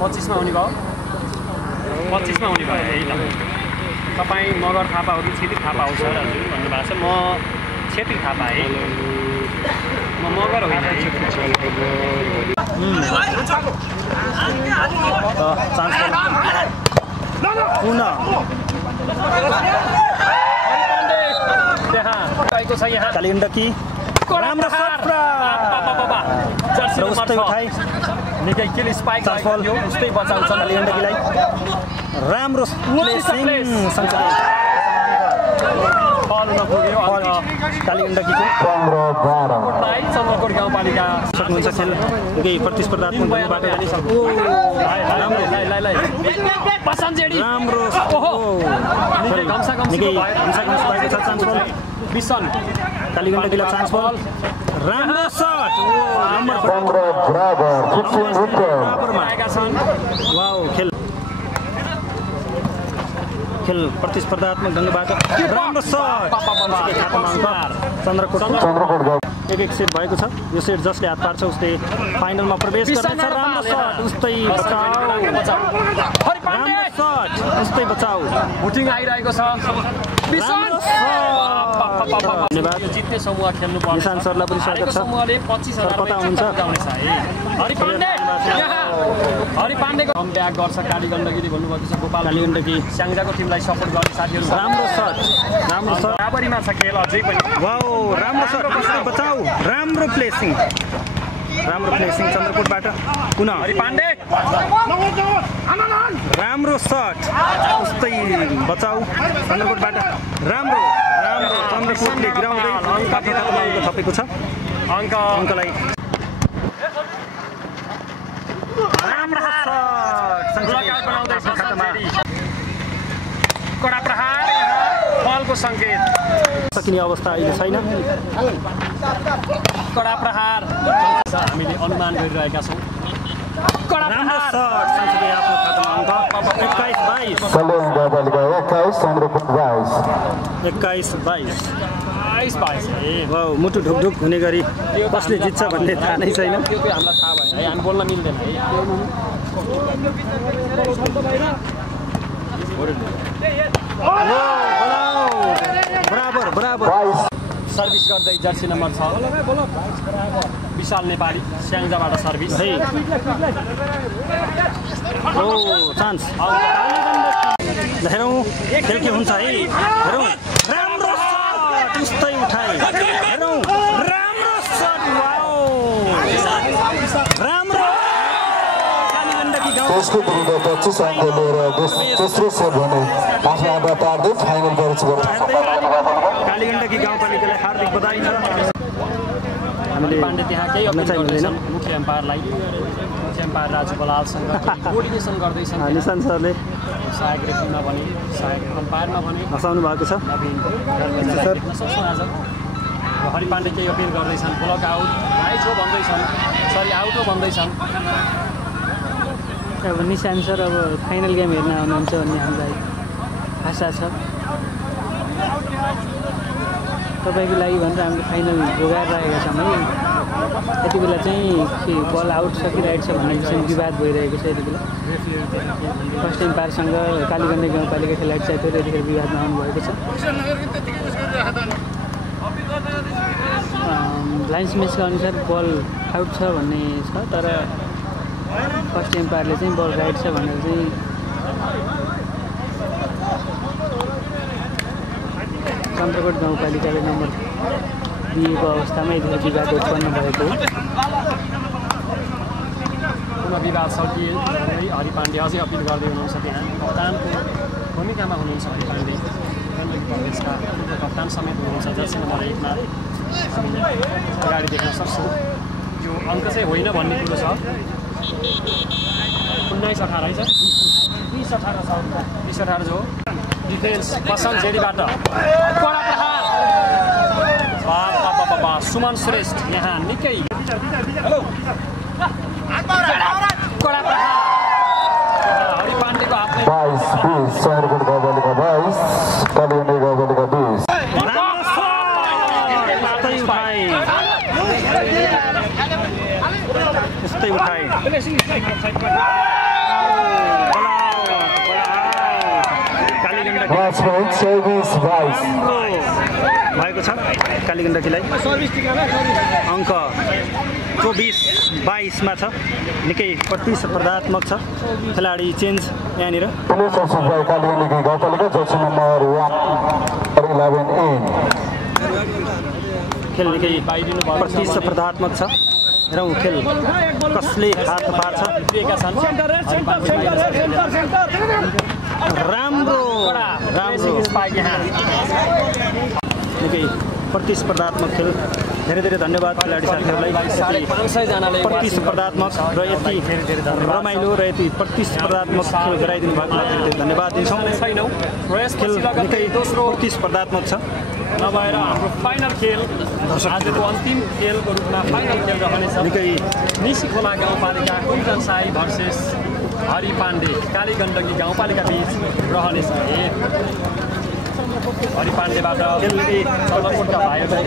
25 मा हुने भयो 25 मा हुने भयो है ल तपाई मगर थापा हो कि छेत्री थापा हो सर हजुर भन्नुभएको छ म छेत्री थापा है म मगर होइन है कालीगण्डकी राम्रो शट निकै किल स्पाइक लाग्यो उस्तै बचाउँछ कालीगण्डकीलाई राम्रो प्लेसिङ कालीगण्डकीको चन्द्रकोट गाउँपालिका सक्नुहुन्छ खेल निकै प्रतिस्पर्धात्मक राम्रो बिसन कालीगण्डकीलाई चान्स बल राम्रो शट वाउ खेल प्रतिस्पर्धात्मक ढङ्गबाट राम्रो शट चन्द्रकोट एक सेट भएको छ यो सेट जसले हात पार्छ उसले फाइनलमा प्रवेश गर्नेछ राम्रो शट उस्तै बचाऊ भुटिङ आइरहेको छ धन्यवाद जित्ने समूह खेल्नु पर्छ निशान सरलाई पनि स्वागत छ समूहले 25,000 कता हुनुहुन्छ हरि पाण्डेको कम ब्याक गर्छ कालीगण्डकीले भन्नुभएको छ गोपाल कालीगण्डकी स्याङ्जाको टिमलाई सपोर्ट गर्ने साथीहरु राम्रो शट बराबरीमा छ खेल अझै पनि वाउ राम्रो शट बचाऊ राम्रो प्लेसिङ चन्द्रकोटबाट पुनः हरि पाण्डे राम्रो शट उस्तै बचाऊ चन्द्रकोटबाट राम्रो चन्द्रकोटले गिराउँदै अङ्क थपेको छ अङ्कलाई राम्रो कडा प्रहार बलको संकेत सकिने अवस्था अहिले छैन कडा प्रहार हामीले अनुमान गरिरहेका छौँ राम्रो शट सँगसँगै आफ्नो खातामा अङ्क 21-22 सलेम गाउँपालिका 21 चन्द्रकोट 22 वाउ मुटु ढुकढुक हुने गरी कसले जित्छ भन्ने थाहा नै छैन त्यो हामीलाई थाहा भएन है हामी बोल्न मिल्दैन है बराबर सर्भिस गर्दै जर्सी नम्बर 6 विशाल नेपाली स्याङ्जाबाट सर्भिस है चान्स हेरौँ खेल के हुन्छ है हेरौँ राम्रो शट उस्तै उठाए हेरौँ राम्रो शट वाउ राम्रो कालीगण्डकी गाउँ त्यसको विरुद्ध 25 अङ्क लिएर तेस्रो सेट भने आफ्नो आँटा पार्दै फाइनल प्रवेश गर्छ कालीगण्डकी गाउँपालिकालाई हार्दिक बधाई छ हामीले पाण्डे त्यहाँ केही अपिल गर्दैछन् मुख्य एम्पायरलाई मुख्य एम्पायर राजु बलालसँग कोर्डिनेसन गर्दैछन् निशान सरले सहायक रेफ्रीमा भने सहायक अम्पायरमा भने हँसाउनु भएको छ सर सक्छौँ आज हरि पाण्डे केही अपिल गर्दैछन् ब्लक आउट राइट हो भन्दैछन् सरी आउट हो भन्दैछन् अब निशान सर अब फाइनल गेम हेर्न आउनुहुन्छ भन्ने हामीलाई आशा छ तपाईँको लागि भनेर हामीले फाइनल जोगाइरहेका छौँ है यति बेला चाहिँ बल आउट छ कि राइट छ भन्ने विषयमा विवाद भइरहेको छ यति बेला फर्स्ट एम्पायरसँग कालीगण्डकी गाउँपालिका खेलाडी साथीहरू यतिखेर विवादमा आउनुभएको छ लाइन्स म्याचका अनुसार बल आउट छ भन्ने छ तर फर्स्ट एम्पायरले चाहिँ बल राइट छ भनेर चाहिँ चन्द्रकोट गाउँपालिकाले नम्बर दिएको अवस्थामा यतिखेर विवाद उत्पन्न भएको हो पुनः विवाद सकिए हरि पाण्डे अझै अपिल गर्दै हुनुहुन्छ त्यहाँ कप्तानको भूमिकामा हुनुहुन्छ हरि पाण्डे गण्डकी प्रदेशका कप्तान समेत हुनुहुन्छ जर्सी नम्बर 1 मा हामीले अगाडि देख्न सक्छौँ यो अङ्क चाहिँ होइन भन्ने कुरो छ 19-18 है छ 20-18 जो डिफेन्स पसल जेडीबाट कडा प्रहार सुमन श्रेष्ठ यहाँ निकै कडा प्रहार हरि पाण्डेको हातले 22-20 चन्द्रकोट गाउँपालिका 22 कालीगण्डकी गाउँपालिका 20 यस्तै उठाए म्याच पोइन्ट 24-22 भएको छ कालीगण्डकीलाई अङ्क 24-22 मा छ निकै प्रतिस्पर्धात्मक छ खेलाडी चेन्ज यहाँनिर पुलिस सुब्बाई कालीगण्डकी गाउँपालिका जर्सी नम्बर 11 इन खेल निकै प्रतिस्पर्धात्मक छ हेरौँ खेल कसले हात पार्छ राम्रो निकै प्रतिस्पर्धात्मक खेल धेरै धेरै धन्यवाद खेलाडी साथीहरूलाई प्रतिस्पर्धात्मक र यति रमाइलो र यति प्रतिस्पर्धात्मक खेल गराइदिनु भएकोमा धेरै धन्यवाद दिन्छौँ खेल निकै प्रतिस्पर्धात्मक छ नभएर हाम्रो फाइनल खेल आजको अन्तिम खेलको रूपमा फाइनल खेल रहनेछ निकै निसीखोला गाउँपालिका कुञ्जन साई भर्सेस हरि पाण्डे कालीगण्डकी गाउँपालिका बीच रहनेछ हरि पाण्डेबाट खेल निकै चलपटका भाइहरूले